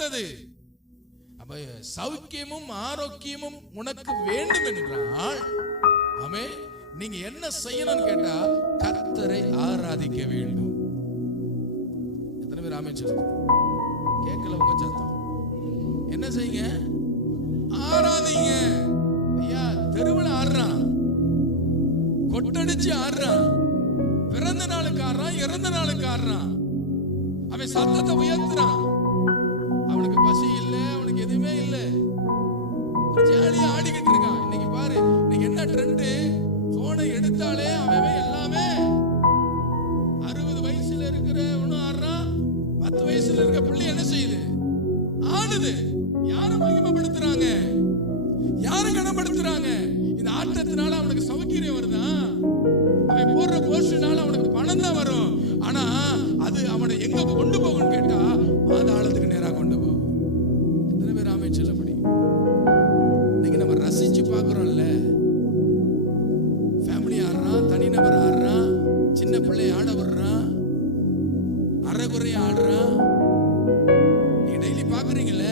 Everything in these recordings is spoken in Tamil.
வந்தது. அப்ப சௌக்கியமும் ஆரோக்கியமும் உனக்கு வேண்டும் என்றால் ஆமே நீங்க என்ன செய்யணும்னு கேட்டா கர்த்தரை ஆராதிக்க வேண்டும். எத்தனை பேர் ஆமென் சொல்லுங்க? கேட்கல உங்க சத்தம். என்ன செய்யுங்க? ஆராதிங்க. ஐயா தெருவில் ஆடுறான், கொட்டடிச்சு ஆடுறான், பிறந்த நாளுக்கு ஆடுறான், இறந்த நாளுக்கு ஆடுறான், அவன் சத்தத்தை உயர்த்துறான். அவனுக்கு பசி இல்லை, அவனுக்கு எதுவுமே இல்லை, ஜாலியா ஆடிக்கிட்டு இருக்கான். இன்னைக்கு பாரு, இன்னைக்கு என்ன ட்ரெண்டு? போனை எடுத்தாலே அவன் எல்லாமே 60 வயசுல இருக்கிறவனும் ஆடுறான், 10 வயசுல இருக்க பிள்ளை என்ன செய்யுது? ஆடுது. யாரை மகிமைப்படுத்துறாங்க? யாரை கனப்படுத்துறாங்க? இந்த ஆட்டத்தினால அவனுக்கு சௌகரியம் வருதா? அவன் போடுற போஸ்டர்னால அவனுக்கு பணம் தான் வரும். ஆனா அது அவனை எங்க கொண்டு போகும்னு கேட்டா பாதாளத்துக்கு நேரா கொண்டு போகும். எத்தனை பேர் ஆமென் சொல்ல முடியும்? இன்னைக்கு நம்ம ரசிச்சு பார்க்கிறோம்ல, ஃபேமிலி ஆடுறான், தனிநபர் ஆடுறான், சின்ன பிள்ளை ஆட விடுறான், அரைகுறை ஆடுறான். நீங்க டெய்லி பாக்குறீங்கல்ல,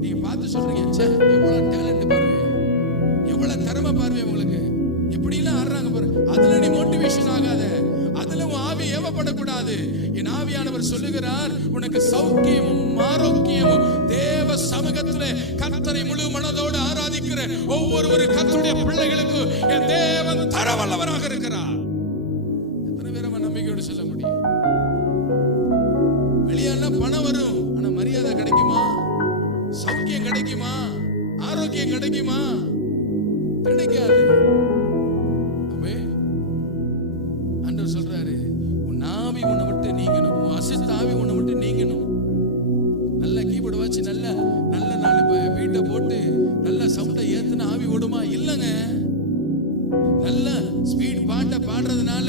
நீங்க பார்த்து சொல்றீங்க, ச்சே எவ்வளவு டேலண்ட் பாருங்க, எவ்வளவு திறமை பாருங்க, உங்களுக்கு எப்படி எல்லாம் ஆடுறாங்க பாரு. அதுல நீ மோட்டிவேஷன் ஆகாத, அதுல உன் ஆவி ஏவப்படக்கூடாது. என் ஆவியானவர் சொல்லுகிறார், உனக்கு சௌக்கியமும் ஆரோக்கியமும் தேவ சமூகத்திலே கர்த்தரை முழு மனதோடு ஆராதிக்கிற ஒவ்வொரு கர்த்தருடைய பிள்ளைகளுக்கு என் தேவன் தரவல்லவராக இருக்கிறார். எத்தனை பேர் நம்ம நம்பிக்கையோடு சொல்ல முடியும்? வெளியால பணம் வரும், ஆனா மரியாதை கிடைக்குமா? சௌக்கியம் கிடைக்குமா? ஆரோக்கியம் கிடைக்குமா? கிடைக்காது. ஆண்டவர் சொல்றாரு, உன் ஆவி உன்னை விட்டு நீங்கணும், உன் அசுத்த ஆவி உன்னை விட்டு நீங்கணும். நல்ல கீபோர்டு வச்சு நல்ல நல்ல 4 வீட்டை போட்டு நல்ல சவுண்டை ஏத்துன ஆவி ஓடுமா? இல்லங்க. நல்ல ஸ்பீட் பாட்டை பாடுறதுனால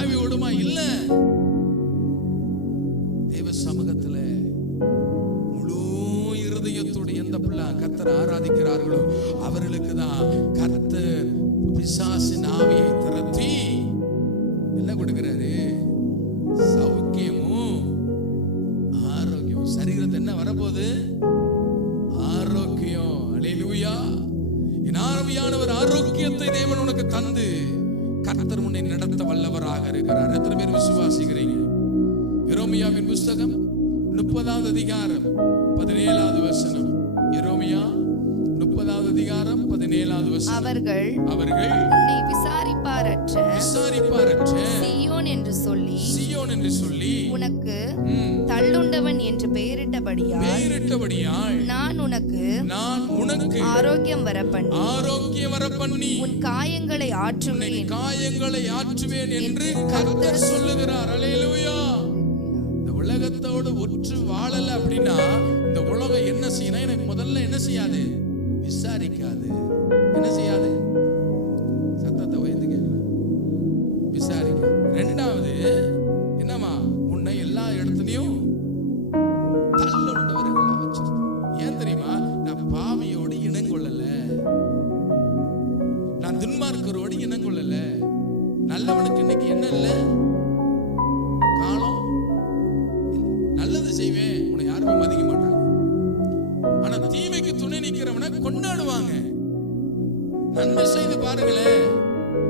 ஆவி ஓடுமா? இல்ல. தேவ சமூகத்துல முழு இருதயத்தோடு எந்த பிள்ளை கர்த்தரை ஆராதிக்கிறார்களோ அவர்களுக்கு தான் கர்த்தர் பிசாசின் ஆவியை திரட்டி என்ன கொடுக்கிறாரு? சௌக்கியமும் ஆரோக்கியம். சரீரத்தை என்ன வரப்போகுது? ஆரோக்கியம். அல்லேலூயா. என் ஆவியானவர் ஆரோக்கியத்தை தேவன் உனக்கு தந்து கர்த்தர் உன்னை நடத்த வல்லவராக இருக்கிறார். எத்தனை பேர் விசுவாசிக்கிறீங்க? எரேமியாவின் புத்தகம் 30வது அதிகாரம் 17வது வசனம். எரேமியா 30வது அதிகாரம் 17வது வசனம். அவர்கள் உன்னை விசாரிப்பாரற்ற சீயோன் என்று சொல்லி உனக்கு தள்ளுண்டவன் என்று பெயரிட்டபடியால் நான் உனக்கு ஆரோக்கியம் வரப்பண்ணி உன் காயங்களை ஆற்றுவேன் என்று கர்த்தர் சொல்லுகிறார். அல்லேலூயா. இந்த உலகத்தோடு ஒற்று வாழல அப்படின்னா இந்த உலகம் என்ன செய்யணும்? எனக்கு முதல்ல என்ன செய்யாது? விசாரிக்காது. என்ன செய்யாது? சத்தத்தை உயர்ந்து கேட்கலாம். விசாரிக்க. ரெண்டாவது என்னமா? உன்னை எல்லா இடத்துலயும் தள்ளுண்டவர்களா வச்சிருக்கு. ஏன் தெரியுமா? நான் பாவியோடு இனங்கொள்ளல, நான் துன்மார்க்கரோடு இனங்கொள்ளல. நல்லவனுக்கு இன்னைக்கு என்ன இல்ல? காலம். நல்லது செய்வேன், உன்னை யாருமே மதிக்க மாட்டாங்க. ஆனா தீமைக்கு துணை நிக்கிறவனை கொண்டாடுவாங்க. நன்மை செய்து பாருங்களேன்,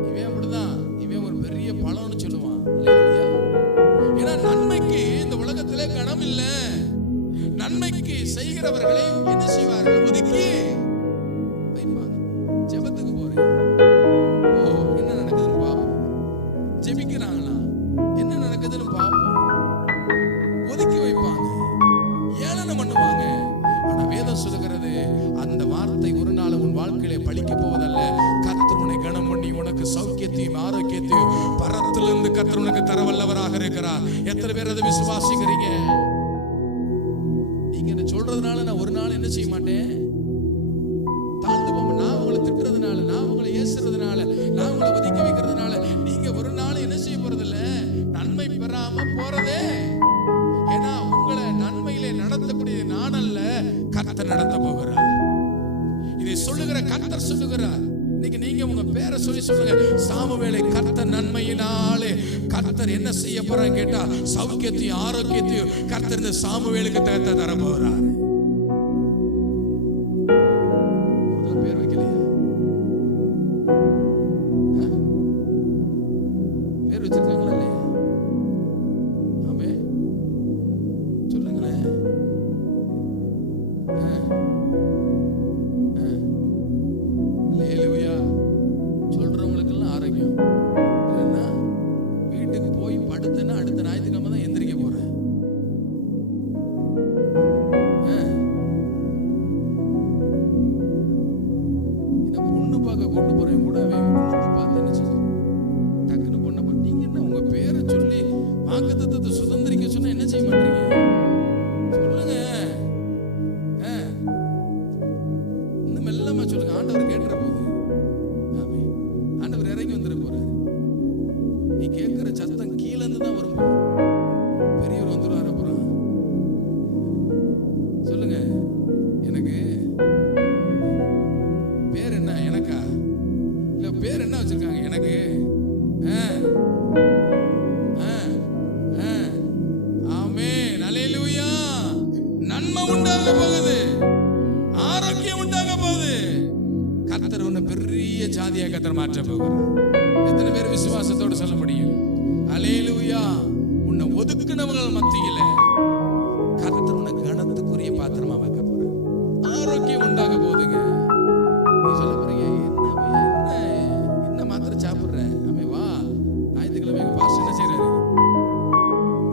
இவன் அப்படிதான், இவன் ஒரு பெரிய பலன்னு சொல்லுவான். ஏன்னா நன்மைக்கு இந்த உலகத்திலே கணம் இல்ல. நன்மைக்கு செய்கிறவர்களை என்ன செய்வார்கள்? ஒதுக்கி வைப்பாங்க. ஜெபத்துக்கு போறேன், ஓ என்ன நடக்குதுன்னு பாப்போம். ஜெபிக்கிறாங்களா, என்ன நடக்குதுன்னு பாப்போம். ஒதுக்கி வைப்பாங்க, ஏளனம் பண்ணுவாங்க. ஆனா வேதம் சொல்லுகிறது, அந்த வார்த்தை ஒரு நாள் உன் வாழ்க்கையிலே பழிக்க போவதல்ல. கர்த்தர் உன்னை கனம் பண்ணி உனக்கு சௌக்கியத்தையும் ஆரோக்கியத்தையும் பரத்திலிருந்து கர்த்தர் உனக்கு தரவல்லவராக இருக்கிறார். எத்தனை பேர் அதை விசுவாசிக்கிறீங்க? நீங்க என்ன சொல்றதுனால நான் ஒரு நாள் என்ன செய்ய மாட்டேன்? தாழ்ந்து போக. நான் உங்களை திட்டுறதுனால, நான் உங்களை ஏசுறதுனால, நான் உங்களை ஒதுக்க வைக்கிறதுனால நீங்க ஒரு நாள் என்ன செய்ய போறதில்ல? நன்மை பெறாம போறதே. ஏன்னா உங்களை நன்மையிலே நடத்தக்கூடிய நான் அல்ல, கர்த்தர் நடத்த போகிறார். இதை சொல்லுகிற கர்த்தர் சொல்லுகிறார். இன்னைக்கு நீங்க உங்க பேரை சொல்லி சொல்லுங்க, சாமுவேலை கர்த்தர் நன்மையினாலே கர்த்தர் என்ன செய்ய போறான்னு கேட்டா சௌக்கியத்தையும் ஆரோக்கியத்தையும் கர்த்தர் இந்த சாமுவேலுக்கு தர போறாரு. பேர் வைக்கலையா? பேர் வச்சிருக்காங்களா இல்லையா? ஆமே சொல்லுங்களேன். அல்லேலூயா. சொல்றவங்களுக்கெல்லாம் ஆரோக்கியம். இல்லைன்னா வீட்டுக்கு போய் படுத்தனா அடுத்த ஞாயிற்றுக்கிழமை தான் எந்திரிக்க போறேன். என்ன பொண்ணு பார்க்க கூட்டு போறேன் கூட பார்த்து என்ன செய்ய டக்குன்னு பொண்ணை பண்ண. நீங்க என்ன உங்க பேரை சொல்லி வாக்குத்தத்தத்தை சுதந்திரிக்க சொன்னா என்ன செய்ய மாட்டீங்க? சொல்லுங்க. இன்னும் மெல்லமா சொல்லுங்க. ஆண்டவர் கேட்கிற போது ஆண்டவர் இறங்கி வந்துட போறாரு. நீ கேட்கிற சத்தம் கீழே இருந்து தான் வரும். பெரியவர் வந்துருவாரு. அப்புறம் சொல்லுங்க. எனக்கு பேர் என்ன? எனக்கா? இல்ல பேர் என்ன வச்சிருக்காங்க எனக்கு? ஆமென். அல்லேலூயா. நன்மை உண்டாக போகுது, ஆரோக்கியம் உண்டாக போகுது. கர்த்தர் உன்னை பெரிய ஜாதியா கர்த்தர் மாற்ற போகிறார். எத்தனை பேர் விசுவாசத்தோடு சொல்ல முடியும்? அல்லேலூயா. உன்னை ஒதுக்குனவர்கள் மத்தியில கர்த்தர் உன்னை கனத்துக்குரிய பாத்திரமா வைக்க போறார். ஆரோக்கியம் உண்டாக போகுதுங்க. நீ சொல்ல போறீங்க, என்ன மாத்திரை சாப்பிடுற? ஆமே வா, ஞாயிற்றுக்கிழமை எங்க பாஸ்டர் என்ன செய்யறாரு?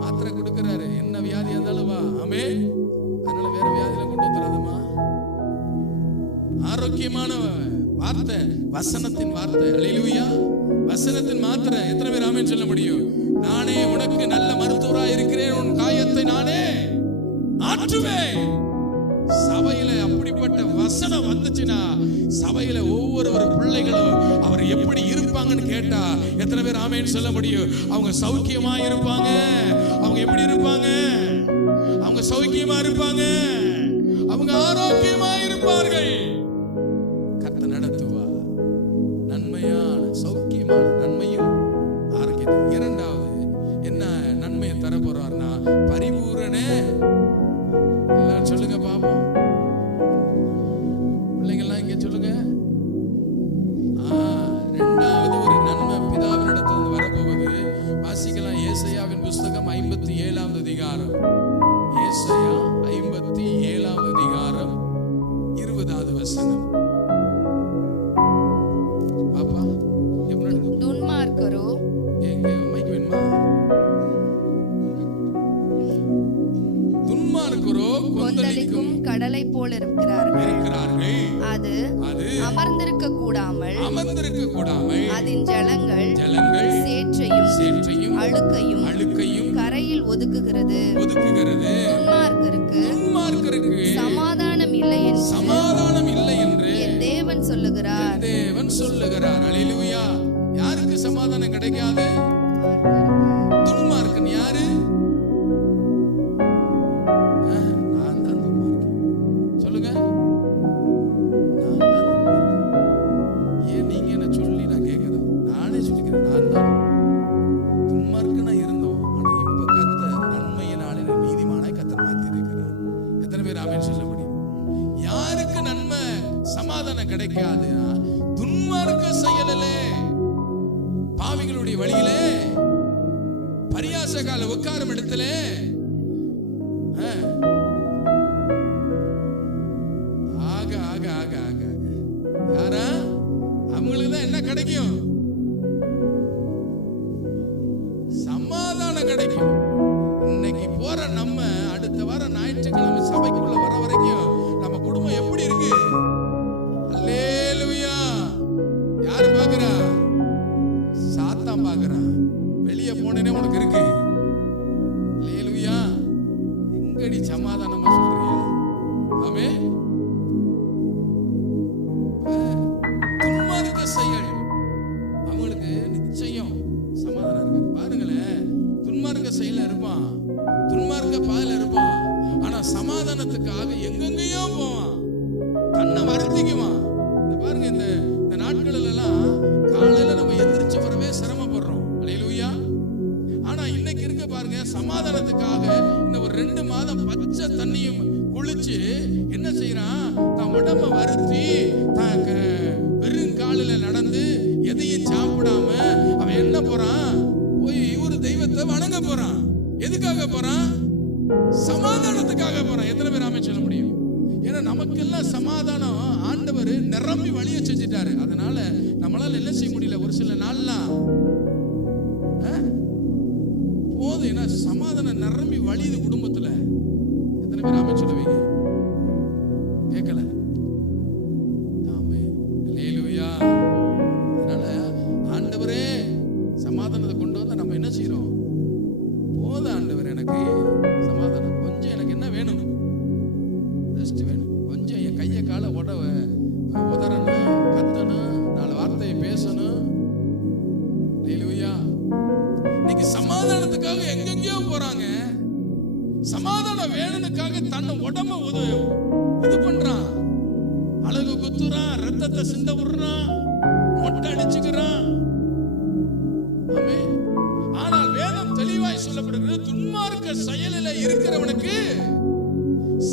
மாத்திரை கொடுக்கறாரு. என்ன வியாதியா இருந்தாலும் வா. ஆமே. அதனால வேற வியாதியில கொண்டு வந்துடாதம்மா. ஆரோக்கியமான வார்த்தை, வசனத்தின் வார்த்தை. அல்லேலூயா. வசனத்தின் மாத்திரை. எத்தனை பேர் ஆமென் சொல்ல முடியும்? நானே உனக்கு நல்ல மருத்துவராய் இருக்கிறேன், உன் காயத்தை நானே ஆற்றுவேன். சபையில அப்படிப்பட்ட வசனம் வந்துச்சுன்னா சபையில ஒவ்வொரு பிள்ளைகளும் அவர் எப்படி இருப்பாங்கன்னு கேட்டா எத்தனை பேர் ஆமென் சொல்ல முடியும்? அவங்க சௌக்கியமா இருப்பாங்க. அவங்க எப்படி இருப்பாங்க? அவங்க சௌக்கியமா இருப்பாங்க. அவங்க ஆரோக்கியமா இருப்பார்கள். கர்த்தர் நடத்துவா. நன்மையான சௌக்கியமான நன்மையும் ஆரோக்கியத்தை. இரண்டாவது என்ன நன்மையை தர போறார்னா பரிபூரண. எல்லாரும் சொல்லுங்க பாப்போம். பிள்ளைங்கள்லாம் இங்க சொல்லுங்க. இரண்டாவது ஒரு நன்மை பிதாவினிடத்திலிருந்து வரப்போகுது. வாசிக்கலாம். ஏசாயாவின் புஸ்தகம் 57வது அதிகாரம். ஏசாயா 57வது அதிகாரம் 20வது வசனம். பாப்பா துன்மார்க்கரோ மைக் வேணுமா? துன்மார்க்கரோ கொந்தளிக்கும் கடலை போல இருக்கிறார்கள். அது அமர்ந்திருக்க கூடாமல் அதன் ஜலங்கள் சேற்றையும் அழுக்கையும் கரையில் ஒதுக்குகிறது. துன்மார்க்கருக்கு சமாதானம் இல்லை என்று என் தேவன் சொல்லுகிறார். அல்லேலூயா. யாருக்கு சமாதானம் கிடைக்காது? துன்மார்க்கன் யாரு? நான் தான் துன்மார்க்கன். சொல்லுங்க. நான் தான் துன்மார்க்கன். ஏன் நீங்க என்ன சொல்லி நான் கேட்கிறேன்? நானே சொல்லிக்கிறேன். நான் தான் துன்மார்க்கனா இருந்தோம். ஆனா இப்ப கர்த்தர் நன்மையினாலே நீதிமானாய் கர்த்தர் மாத்தி இருக்கிறார். எத்தனை பேர் ஆமென் சொல்ல முடியும்? யாருக்கு நன்மை சமாதானம் கிடைக்காது? துன்மார்க்க செயலிலே, பாவிகளுடைய வழியிலே, பரியாச கால உட்காரும் இடத்துல ஆக ஆக ஆக ஆக யாரா அவங்களுக்கு தான் என்ன கிடைக்கும்? சமாதானம் கிடைக்கும். இன்னைக்கு போற நம்ம அடுத்த வாரம் ஞாயிற்றுக்கிழமை சபைக்குள்ள வர வரைக்கும் நம்ம குடும்பம் எப்படி இருக்கு? அல்லேலூயா. யாரு பாக்குறா? சாத்தான் பாக்குறான். வெளியே போனேனே உனக்கு இருக்கு. அல்லேலூயா. எங்கடி சமாதானமா சொல்றியா? ஆமென். துன்மார்க்க செயல் அவங்களுக்கு நிச்சயம் சமாதானம் இருக்கு. பாருங்களேன், துன்மார்க்க செயல இருப்பான், துன்மார்க்க பாதையில இருப்பான். ஆனா சமாதானத்துக்காக எங்கெங்கேயோ போவான், தன்னை வருத்திக்குவான். பாருங்க, இந்த நாட்களில் எல்லாம் காலையில நம்ம எந்திரிச்சு வரவே சிரமப்படுறோம். அல்லேலூயா. சமாதானத்துக்காக இந்த ஒரு 2 மாதம் பச்சை தண்ணியும் குளிச்சு என்ன செய்யறான், தான் உடம்ப வருத்தி தான் வெறும் காலில நடந்து எதையும் சாப்பிடாம அவன் என்ன போறான், போய் ஒரு தெய்வத்தை வணங்க போறான். எதுக்காக போறான்? சமாதானத்துக்காக போறான். எத்தனை பேர் ஆமென் சொல்ல முடியும்? ஏன்னா நமக்கெல்லாம் சமாதானம் ஆண்டவர் நிரம்பி வழிய செஞ்சுட்டாரு. அதனால நம்மளால என்ன செய்ய முடியல. ஒரு சில நாள்லாம் போதும், ஏன்னா சமாதானம் நிரம்பி வழியுது குடும்பத்துல. எத்தனை பேர் ஆமென் சொல்லுவீங்க? கேட்கல? ஆமென், அல்லேலூயா. அதனால ஆண்டவரே சமாதானத்தை கொண்டு வந்தா நம்ம என்ன செய்யறோம்? போதும் ஆண்டவர், எனக்கு சமாதானம் கொஞ்சம், எனக்கு என்ன வேணும்? ரெஸ்ட் வேணும். கொஞ்சம் என் கையை காலை உதறணும், கத்தணும், 4 வார்த்தையை பேசணும். அல்லேலூயா. இன்னைக்கு சமாதானத்துக்காக எங்கெங்கயோ போறாங்க. சமாதானம் வேணும்னுக்காக தன்னை உடம்ப இது பண்றான், அழகு குத்துறான், ரத்தத்தை சிந்த விடுறான், மொட்டை அடிச்சுக்கிறான். ஆமென். ஆனால் வேதம் தெளிவாய் சொல்லப்படுகிறது, துன்மார்க்க செயலில் இருக்கிறவனுக்கு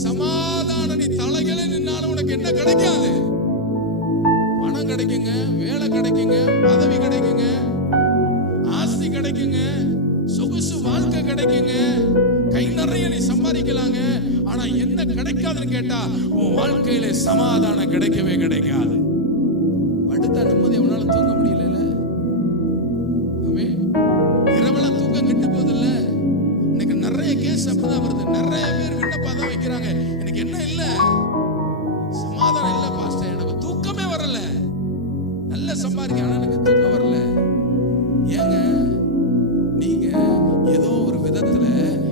சமாதான நீ தலைகளை நின்னாலும் உனக்கு என்ன கிடைக்காது? பணம் கிடைக்குங்க, வேலை கிடைக்குங்க, பதவி கிடைக்குங்க, ஆஸ்தி கிடைக்குங்க, சொகுசு வாழ்க்கை கிடைக்குங்க, கை நிறைய நீ சம்பாதிக்கலாங்க. ஆனா என்ன கிடைக்காதுன்னு கேட்டா, உன் வாழ்க்கையில சமாதானம் கிடைக்கவே கிடைக்காது. படுத்தா நிம்மதி உன்னால தூங்க முடியல. இரவெல்லாம் தூக்கம் கெட்டு போதில்ல. இன்னைக்கு நிறைய கேஸ் அப்படிதான் வருது. நிறைய பேர் விண்ணப்பம் வைக்கிறாங்க, எனக்கு என்ன இல்ல, சமாதானம் இல்ல பாஸ்டர், எனக்கு தூக்கமே வரல. நல்ல சம்பாதிக்க, ஆனா எனக்கு தூக்கம் வரல. ஏங்க, நீங்க ஏதோ ஒரு விதத்துல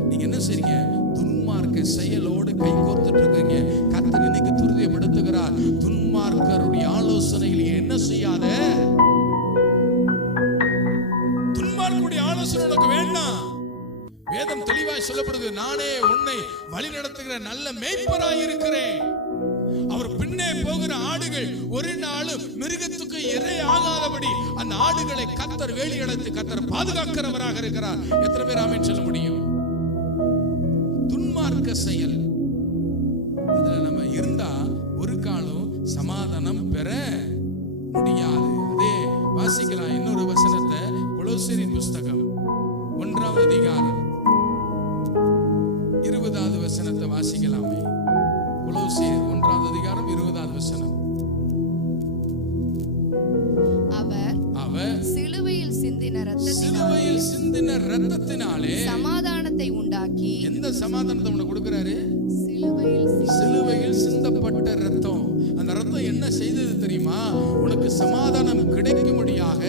நீங்க என்ன செய்றீங்க? துன்மார்க்க செயலோடு கை கோர்த்துட்டு இருக்கீங்க. கர்த்தர் இன்னைக்கு துரிதப்படுத்துகிறார், துன்மார்க்கருடைய ஆலோசனையில் என்ன செய்யாத. துன்மார்க்கருடைய ஆலோசனை உனக்கு வேண்டாம். வேதம் தெளிவாய் சொல்லப்படுது, நானே உன்னை வழி நடத்துகிற நல்ல மேய்ப்பராய் இருக்கிறேன். அவர் பின்னே போகிற ஆடுகள் ஒரு நாளும் மிருகத்துக்கு இரை ஆகாதபடி அந்த ஆடுகளை கர்த்தர் வேலி அடைத்து கர்த்தர் பாதுகாக்கிறவராக இருக்கிறார். எத்தனை பேர் ஆமென் சொல்ல முடியும்? துன்மார்க்க செயல் அதுல நம்ம இருந்தா ஒரு காலம் சமாதானம் பெற முடியாது. அதே வாசிக்கலாம் இன்னொரு வசனத்தை, கொலோசியரின் புஸ்தகம் 1ஆம் அதிகாரம் 20வது வசனத்தை வாசிக்கலாமே. கொலோசியர் 1ஆம் அதிகாரம் 20வது வசனம். அவர் சிலுவையில் சிந்தின இரத்தத்தினாலே சமாதானத்தை உண்டாக்கி. எந்த சமாதானத்தை உனக்கு கொடுக்கிறாரு? சிலுவையில் சிந்தப்பட்ட இரத்தம். அந்த இரத்தம் என்ன செய்தது தெரியுமா? உனக்கு சமாதானம் கிடைக்கும்படியாக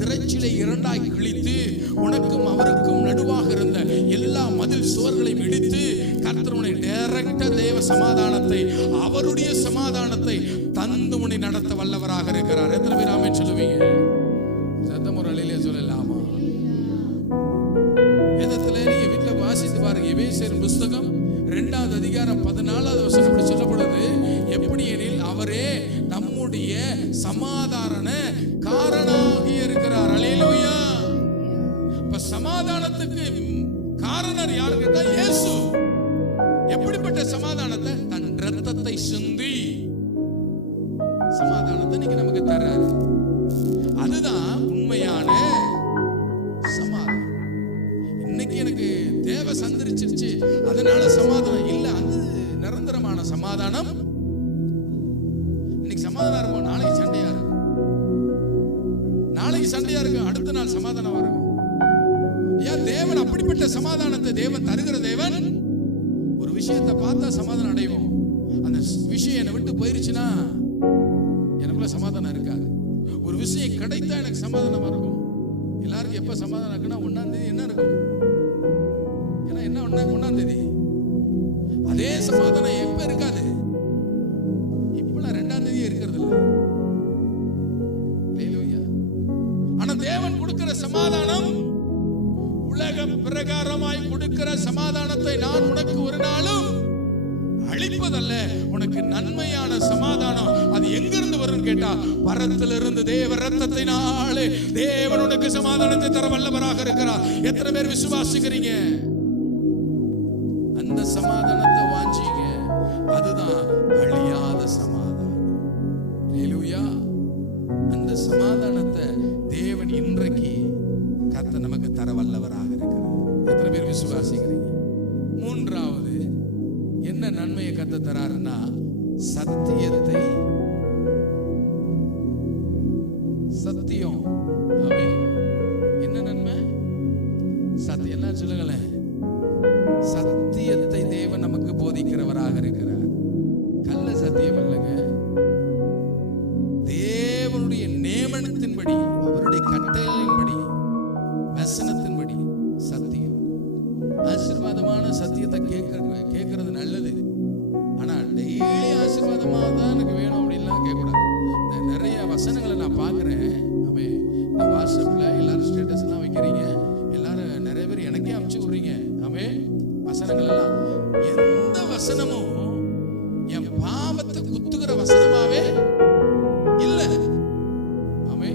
திரைச்சிலை 2ஆய் கிழித்து உனக்கும் அவருக்கும் நடுவாக இருந்த எல்லா மதில் சுவர்களையும் இடித்து கர்த்தர் உன்னை டைரக்டா தேவ சமாதானத்தை, அவருடைய சமாதானத்தை தந்து உன்னை நடத்த வல்லவராக இருக்கிறார். எத்தனை பேர் ஆமென் சொல்லுவீங்க? சத்தம் ஒரு அலையிலே சொல்லலாமா? வேதத்துல நீங்க வீட்டுல வாசித்து பாருங்க. எபேசியர் புஸ்தகம் 2ஆம் அதிகாரம் 14வது வசனம் இப்படி சொல்லப்படுது, எப்படி எனில் அவரே நம்முடைய சமாதான காரணாகி இருக்கிறார். அல்லேலூயா. இப்ப சமாதானத்துக்கு காரணர் யாரு கேட்டா இயேசு. எப்படிப்பட்ட சமாதானத்தை? தன் இரத்தத்தை சிந்தி சமாதானத்தை இன்னைக்கு நமக்கு தர்றாரு. அதுதான் உண்மையான சமாதானம். இன்னைக்கு எனக்கு தேவை சந்திரிச்சிருச்சு அதனால சமாதானம் இல்ல, அது நிரந்தரமான சமாதானம். இன்னைக்கு சமாதானம் இருக்கும், நாளைக்கு சண்டையா இருக்கும், நாளைக்கு சண்டையா இருக்கும், அடுத்த நாள் சமாதானமா இருக்கும். ஏன் தேவன் அப்படிப்பட்ட சமாதானத்தை தேவன் தருகிற தேவன். ஒரு விஷயத்தை பார்த்தா சமாதானம் அடைவோம், அந்த விஷயம் என்னை விட்டு போயிருச்சுன்னா எனக்குள்ள சமாதானம் இருக்காது. ஒரு விஷயம் கிடைத்தா எனக்கு சமாதானமா இருக்கும். எல்லாருக்கும் எப்ப சமாதானம் இருக்குன்னா 1ஆம் தேதி என்ன இருக்கும்? ஏன்னா என்ன 1ஆம் தேதி. அதே சமாதானம் எப்ப இருக்காது? இப்பெல்லாம் 2ஆம் தேதியே இருக்கிறது இல்லை. ஆனா தேவன் கொடுக்கிற சமாதானம் உலக பிரகாரமாய் கொடுக்கிற சமாதானத்தை நான் உனக்கு ஒரு நாளும் அழிப்பதல்ல, உனக்கு நன்மையான சமாதானம். அது எங்கிருந்து வரும் கேட்டா, பரத்திலிருந்து தேவ ரத்தத்தினாலே தேவன் உனக்கு சமாதானத்தை தர வல்லவராக இருக்கிறார். எத்தனை பேர் விசுவாசிக்கிறீங்க? அந்த சமாதானத்தை வாஞ்சிங்க. அதுதான் அழியாத சமாதானம். ஹல்லேலூயா. அந்த சமாதானத்தை தேவன் இன்றைக்கு கர்த்தர் நமக்கு தர வல்லவராக இருக்கிறார். எத்தனை பேர் விசுவாசிக்கிறீங்க? மூன்றாவது என்ன நன்மையை கர்த்தர் தராருன்னா, சத்தியத்தை. சத்தியம். ஆமென். என்ன நன்மை? சத்தியம். எல்லாம் சொல்லுங்களேன். சத்தியத்தை தேவன் நமக்கு போதிக்கிறவராக இருக்கிறார். கள்ள சத்தியம் இல்லைங்க. தேவனுடைய நியமனத்தின்படி, அவருடைய கட்டளையின்படி, வசனத்தின்படி சத்தியம். ஆசீர்வாதமான சத்தியத்தை கேட்கறது நல்லது. ஆனா டெய்லி ஆசீர்வாதமாக தான் எனக்கு வேணும் அப்படின்லாம் கேட்கக்கூடாது. இந்த நிறைய வசனங்களை நான் பார்க்குறேன். ஆமே, இந்த வாட்ஸ்அப்ல எல்லாரும் ஸ்டேட்டஸ் எல்லாம் வைக்கிறீங்க, எல்லாரும் நிறைய பேர் எனக்கே அனுப்பிச்சு விடுறீங்க. ஆமே, வசனங்கள் எல்லாம் எந்த வசனமும் என் பாவத்தை குத்துகிற வசனமாவே இல்ல. ஆமே,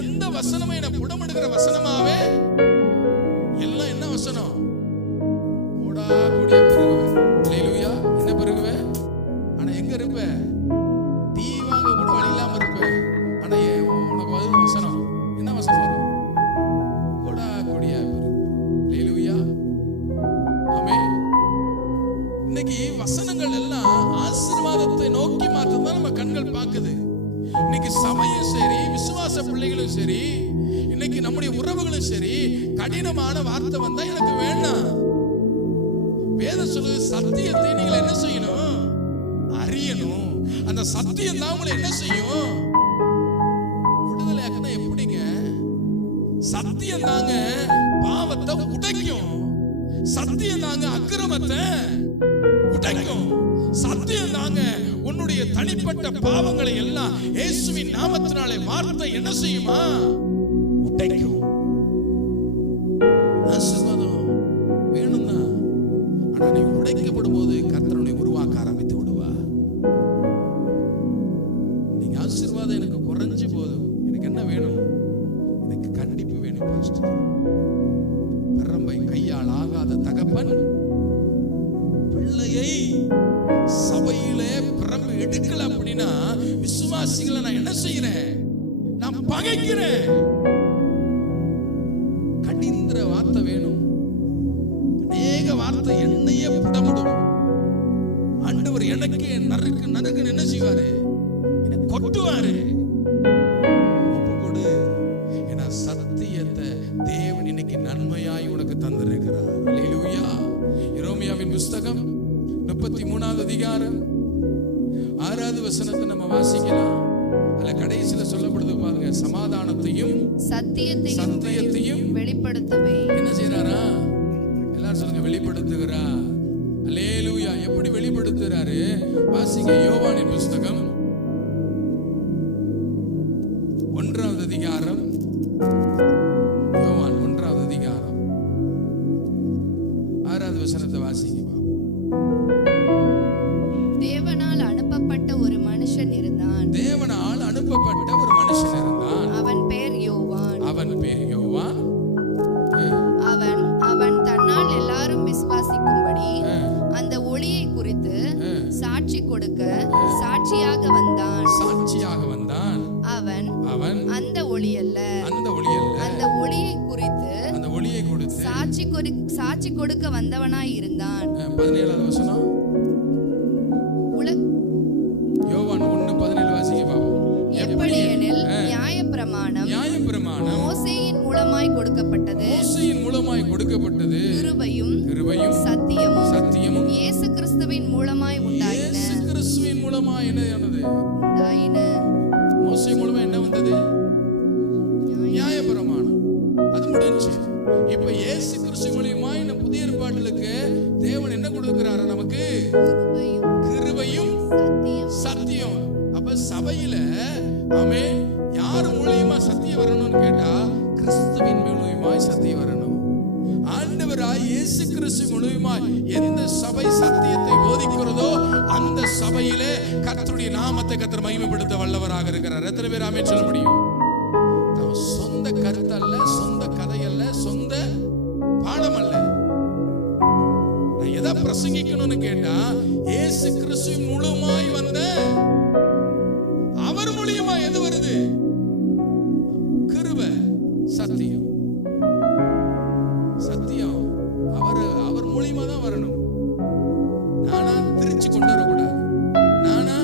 எந்த வசனமும் என்ன புடமிடுகிற வசனமாவே எல்லாம். என்ன வசனம்? ஓடா கூடிய பெருகுவேன். ஹல்லேலூயா. என்ன பெருகுவேன்? ஆனா எங்க இருப்ப? டீ வாங்க கூட வழி இல்லாம இருப்ப. ஆனா உனக்கு வரும் வசனம். என்ன வசனம் வரும்? ஓடா கூடிய பெருகுவேன். ஹல்லேலூயா. ஆமே. இன்னைக்கு வசனங்கள் எல்லாம் ஆசீர்வாதத்தை நோக்கி மாத்திரம் நம்ம கண்கள் பார்க்குது. இன்னைக்கு சபையும் சரி, விசுவாச பிள்ளைகளும் சரி, இன்னைக்கு நம்முடைய உறவுகளும் சரி, கடினமான வார்த்தை வந்தா எனக்கு வேண்டாம். வேதம் சொல்லுது, சத்தியத்தை நீங்கள் என்ன செய்யணும்? அறியணும். அந்த சத்தியம் தான் உங்களை என்ன செய்யும்? விடுதலை ஆக்குனா எப்படிங்க? சத்தியம் தாங்க பாவத்தை உடைக்கும். சத்தியம் தாங்க அக்கிரமத்தை உடைக்கும். சத்தியம் தாங்க உன்னுடைய தனிப்பட்ட பாவங்களை எல்லாம் இயேசுவின் நாமத்தினாலே வார்த்தை என்ன செய்யுமா? உடைக்கும். ஆசீர்வாதம் வேணும்னா, ஆனா நீ உடைக்கப்படும் போது கர்த்தருடைய உருவாக்க ஆரம்பித்து விடுவா. நீங்க ஆசீர்வாதம் எனக்கு குறைஞ்சு போதும், எனக்கு என்ன வேணும்? எனக்கு கண்டிப்பு வேணும் பாஸ்டர். பரம்பை கையால் ஆகாத தகப்பன் பிள்ளையை சபையிலே பிறப்பு எடுக்கல அப்படின்னா, விசுவாசிகளை நான் என்ன செய்யறேன்? நான் பகைக்கிறேன். கடிந்திர வார்த்தை வேணும். அநேக வார்த்தை என்னையே புடமிடும். ஆண்டவர் எனக்கு நறுக்கு நறுக்குன்னு என்ன செய்வாரு? என்னை கொட்டுவாரு. ஒப்பு கொடு. ஏன்னா சத்தியத்தை தேவன் இன்னைக்கு நன்மையாய் உனக்கு தந்திருக்கிறார். ஹல்லேலூயா. எரேமியாவின் புஸ்தகம் 33வது அதிகாரம் 6வது வசனத்தை நம்ம வாசிக்கலாம். அதுல கடைசியில சொல்லப்படுது பாருங்க, சமாதானத்தையும் சத்தியத்தையும் வெளிப்படுத்துவே. என்ன செய்யறாரா? எல்லாரும் சொல்லுங்க, வெளிப்படுத்துகிறா. அல்லேலூயா. எப்படி வெளிப்படுத்துறாரு? வாசிங்க. யோவானின் புஸ்தகம் 1வது அதிகாரம். யோவான் 1வது அதிகாரம் 6வது வசனத்தை வாசிங்க. தேவனால் அனுப்பப்பட்ட ஒரு மனுஷன் இருந்தான். தேவனால் அனுப்பப்பட்ட ஒரு மனுஷன் இருந்தான். அவன் பேர் யோவான். அவன் தன்னால் எல்லாரும் விசுவாசிக்கும்படி அந்த ஒளியை குறித்து சாட்சி கொடுக்க சாட்சியாக வந்தான். அவன் அந்த ஒளி அல்ல, அந்த ஒளியை குறித்து சாட்சி கொடுக்க வந்தவனாய் இருந்தான். 17வது வசனம். யோவான் 1:17 வாசிங்க பாப்போம். எப்படி எனில் நியாயப்பிரமாணம் மோசேயின் மூலமாய் கொடுக்கப்பட்டது. கிருபையும் சத்தியமும் இயேசு கிறிஸ்துவின் மூலமாய் உண்டாயின. மோசே மூலமா என்ன வந்தது? நியாயப்பிரமாணம். அது முடிஞ்சு. இப்ப இயேசு கிறிஸ்து மூலமா இந்த புதிய ஏற்பாட்டுக்கு தேவன் என்ன கொடுக்கிறாரு நமக்கு? கிருபையும் சத்தியம். அப்ப சபையில ஆமென், யார் மூலமா சத்தியம் வரணும்னு கேட்டா, கிறிஸ்துவின் மூலமா சத்தியம் வரணும். ஆண்டவராய் இயேசு கிறிஸ்து மூலமாய் எந்த சபை சத்தியத்தை போதிக்கிறதோ அந்த சபையிலே கர்த்தருடைய நாமத்தை கர்த்தர் மகிமைப்படுத்த வல்லவராக இருக்கிறார். எத்தனை பேர் ஆமென் சொல்ல முடியும்? சொந்த கருத்து அல்ல, சொந்த கதை அல்ல, சொந்த பாடம் அல்ல. நான் எதை பிரசங்கிக்கணும்னு கேட்டா, இயேசு கிறிஸ்து மூலமாய் வந்த அவர் மூலியமா எது வருது? கிருபை, சத்தியம். சத்தியம் அவர் மூலியமா தான் வரணும். நானா திருச்சி கொண்டு வரக்கூடாது, நானா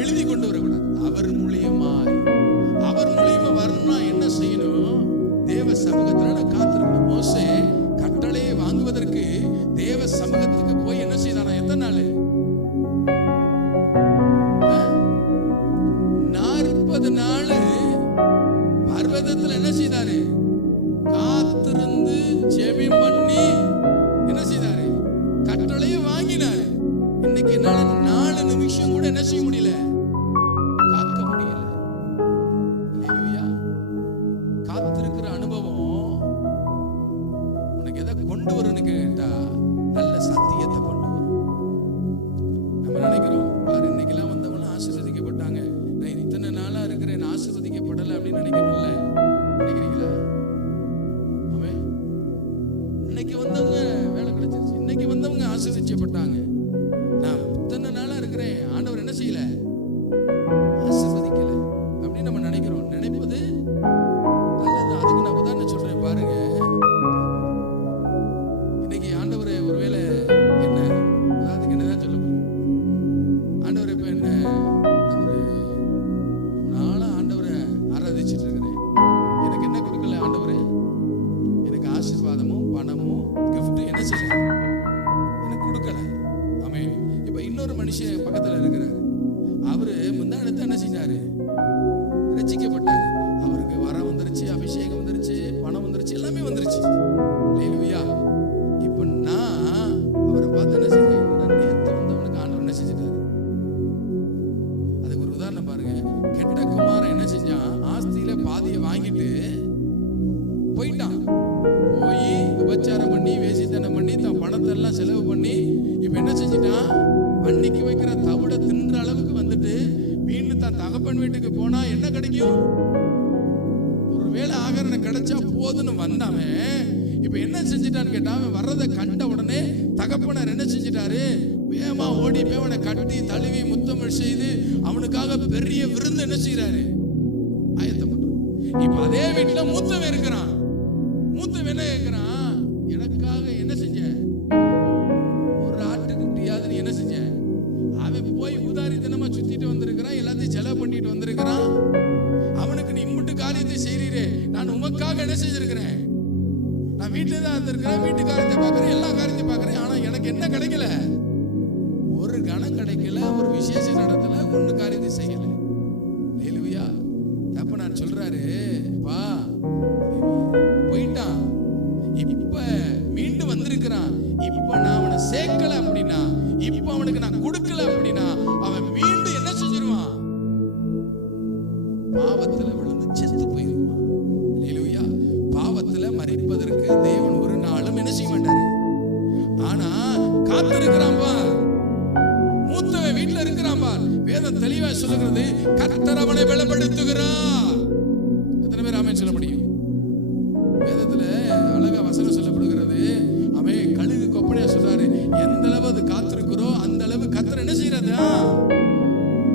எழுதி கொண்டு வரக்கூடாது. அவர் மூலியமா வரணும்னா என்ன செய்யணும்? தேவ சமூகத்துல நான் காத்திருக்கணும். மோசே கட்டளையை வாங்குவதற்கு தேவ சமூகத்துக்கு போய் என்ன செய்தானா? எத்தனை நாள்? 40 நாள் பர்வதத்துல என்ன செய்தாரு? காத்திருந்து ஜெபம் பண்ணி என்ன செய்தாரு? கட்டளையை வாங்கினாரு. இன்னைக்கு என்னால 4 நிமிஷம் கூட என்ன செய்ய முடியல? காக்க முடியல. காத்திருக்கிற அனுபவம் உனக்கு எதை கொண்டு வரும்னு கேட்டா, நல்ல சத்தியத்தை கொண்டு வரும். நம்ம நினைக்கிறோம், பாரு இன்னைக்கெல்லாம் வந்தவங்க ஆசீர்வதிக்கப்பட்டாங்க, நான் இத்தனை நாளா இருக்கிறேன் ஆசீர்வதிக்கப்படலை அப்படின்னு நினைக்கிறோம்ல. நினைக்கிறீங்களா? அவன் இன்னைக்கு வந்தவங்க வேலை கிடைச்சிருச்சு, இன்னைக்கு வந்தவங்க ஆசீர்வதிக்கப்பட்டாங்க, நான் இத்தனை நாளா இருக்கிறேன் ஆண்டவர் என்ன செய்யல? ஆசீர்வதிக்கல அப்படின்னு நம்ம நினைக்கிறோம். நினைப்பது நல்லது. அதுக்கு நான் உதாரணம் சொல்றேன் பாருங்க. இன்னைக்கு ஆண்டவரே ஒருவேளை என்ன, அதுக்கு என்னதான் சொல்ல முடியும்? ஆண்டவர் இப்ப என்ன, ஒரு நாளா ஆண்டவரை ஆராதிச்சுட்டு இருக்கிறேன், எனக்கு என்ன கொடுக்கல ஆண்டவரே? எனக்கு ஆசீர்வாதமும் பணமும் கிஃப்ட் என்ன செய்யல? எனக்கு கொடுக்கல. ஆமென். இப்ப இன்னொரு மனுஷன் பக்கத்துல இருக்கிறார், அவரு முந்தானத்தை என்ன செஞ்சாரு? ரட்சிக்கப்பட்டாரு. அவருக்கு வரம் வந்துருச்சு, அபிஷேகம் வந்துருச்சு, பணம் வந்துருச்சு, எல்லாமே வந்துருச்சு. ஹல்லேலூயா. இப்ப நான் அவரை பார்த்து என்ன செஞ்சேன்? நேத்து வந்தவனுக்கு ஆண்டவர் என்ன செஞ்சிட்டாரு? அதுக்கு ஒரு உதாரணம் பாருங்க. கெட்ட குமாரன் என்ன செஞ்சான்? ஆஸ்தியில பாதியை வாங்கிட்டு போயிட்டான். போய் விபச்சாரம் பண்ணி, வேசித்தனம் பண்ணி, தன் பணத்தை எல்லாம் செலவு பண்ணி, இப்ப என்ன செஞ்சிட்டான்? அன்னைக்கு வைக்கிற தவிட தின்ற அளவுக்கு வந்துட்டு மீண்டும் தான் தகப்பன் வீட்டுக்கு போனா என்ன கிடைக்கும்? ஒருவேளை ஆகரணம் கிடைச்சா போதுன்னு வந்தாமே, இப்ப என்ன செஞ்சிட்டான்னு கேட்டா, அவன் வர்றதை கண்ட உடனே தகப்பனர் என்ன செஞ்சிட்டாரு? வேகமா ஓடி போய் அவனை கட்டி தழுவி முத்தமிழ் செய்து அவனுக்காக பெரிய விருந்து என்ன செய்யறாரு? ஆயத்தப்பட்டார். இப்ப அதே வீட்டுல மூத்தவன் இருக்கிறான். மூத்தவன் என்ன கேட்கிறான்? எனக்காக என்ன செஞ்ச? ஒரு ஆட்டுக்குட்டியாவது நீ என்ன செஞ்ச? அவன் போய் உதாரித்தனமா சுத்திட்டு வந்திருக்கிறான், எல்லாத்தையும் செலவு பண்ணிட்டு வந்திருக்கிறான். அவனுக்கு நீ இம்முட்டு காரியத்தை செய்றீரே, நான் உமக்காக என்ன செஞ்சிருக்கிறேன்? நான் வீட்டுல தான் இருந்திருக்கிறேன், வீட்டு காரியத்தை பார்க்கிறேன், எல்லா காரியத்தையும் பார்க்கிறேன், ஆனா எனக்கு என்ன கிடைக்கல? ஒரு கணம் கிடைக்கல, ஒரு விசேஷம் நடத்தல, ஒண்ணு காரியத்தை செய்யல. ஹல்லேலூயா. அப்ப நான் சொல்றாரு, பா போயிட்டான், இப்ப மீண்டும் வந்திருக்கிறான், இப்ப நான் அவனை சேர்க்கல அப்படின்னா, இப்ப அவனுக்கு நான் கொடுக்கல அப்படின்னா, அவன் மீண்டும் என்ன செஞ்சிருவான்? பாவத்துல விழுந்து செத்து போயிருவான். ஹல்லேலூயா. பாவத்துல மரிப்பதற்கு தேவன் ஒரு நாளும் என்ன செய்ய மாட்டாரு. ஆனா காத்திருக்கிறான் பார், மூத்தவன் வீட்டுல இருக்கிறான் பார். வேதம் தெளிவா சொல்லுகிறது, கர்த்தர் அவனை பலப்படுத்துகிறார். எத்தனை பேர் ஆமென் சொல்ல முடியும்? வேதத்துல அழகா வசனம் சொல்லப்படுகிறது. அவன் கழுகு கொப்பனையா சொல்றாரு, எந்த அளவு அது காத்திருக்கிறோ அந்த அளவு கர்த்தர் என்ன செய்யறதா?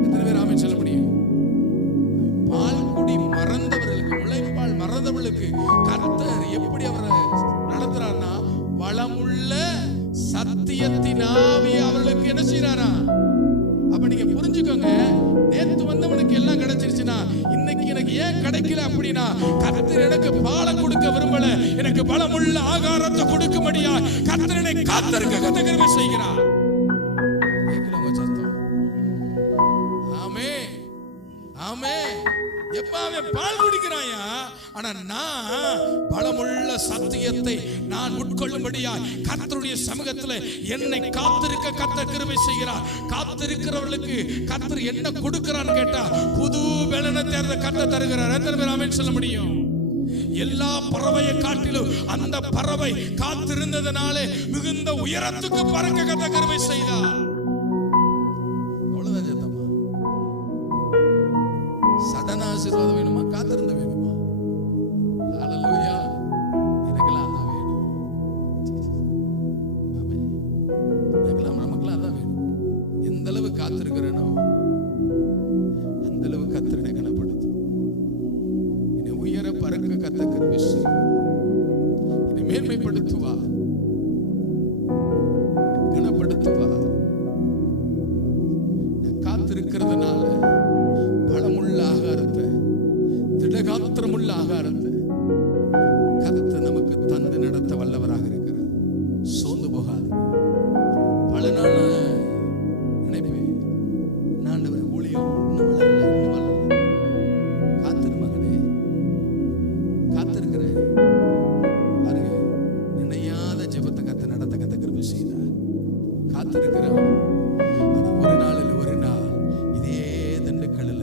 எத்தனை பேர் ஆமென் சொல்ல முடியும்? பால் குடி மறந்தவர்களுக்கு, முளைப்பால் மறந்தவர்களுக்கு கர்த்தர் எப்படி அவரை நடத்துறாருன்னா, வளமுள்ள சத்தியத்தின் ஆவி அவர்களுக்கு என்ன செய்யறாரா? அப்ப நீங்க புரிஞ்சுக்கோங்க, நேத்து வந்தவனுக்கு எல்லாம் கிடைச்சிருச்சுன்னா இன்னைக்கு எனக்கு ஏன் கிடைக்கல அப்படின்னா, கர்த்தர் எனக்கு பாலம் கொடுக்க விரும்பல, எனக்கு பலமுள்ள ஆகாரத்தை கொடுக்கும்படியா கர்த்தர் என்னை காத்திருக்க கர்த்தர் செய்கிறார். கேட்கலாமா சத்தம்? ஆமே ஆமே. எப்ப அவன் பால் குடிக்கிறாயா, ஆனா நான் பலமுள்ள சத்தியத்தை நான் உட்கொள்ளும்படியா கர்த்தருடைய சமூகத்துல என்னை காத்திருக்க கர்த்தர் கிருபை செய்கிறார். காத்திருக்கிறவர்களுக்கு கர்த்தர் என்ன கொடுக்கிறான்னு கேட்டா, புது பலனை கர்த்தர் தருகிறார். எத்தனை பேர் ஆமென் சொல்ல முடியும்? எல்லா பறவையை காட்டிலும் அந்த பறவை காத்திருந்ததனாலே மிகுந்த உயரத்துக்கு பறக்க கர்த்தர் கிருபை செய்தார். அவ்வளவுதான் ஜெத்தம்மா. சடன ஆசீர்வாதம் வேணுமா? காத்திருந்த வேணுமா? ஹல்லேலூயா. எனக்கெல்லாம் அதான் வேணும். எனக்கெல்லாம் நமக்கெல்லாம் அதான் வேணும். எந்த அளவு காத்திருக்கிறேனோ அந்த அளவு கர்த்தரை கனப்படுத்தும். என்னை உயர பறக்க கர்த்தர் கிருபை செய்வார். என்னை மேன்மைப்படுத்துவார், கனப்படுத்துவார். காத்திருக்கிறதுனால பலமுள்ள ஆகாரத்தை, திடகாத்திரமுள்ள ஆகாரத்தை கர்த்தர் நமக்கு தந்து நடத்த வல்லவராக இருக்கிறார். சோர்ந்து போகாது. பல நாள் நினைப்பேன், ஆண்டவரே ஊழியம் இன்னும் வளரல, இன்னும் வளரல. காத்திரு மகனே, காத்திருக்கிறேன். பாருங்க, நினையாத ஜெபத்தை கர்த்தர் நடத்த கர்த்தர் கிருபை செய்தார். காத்திருக்கிறேன். ஆனா ஒரு நாள் இல்லை, ஒரு நாள் இதே திண்டுக்கல்ல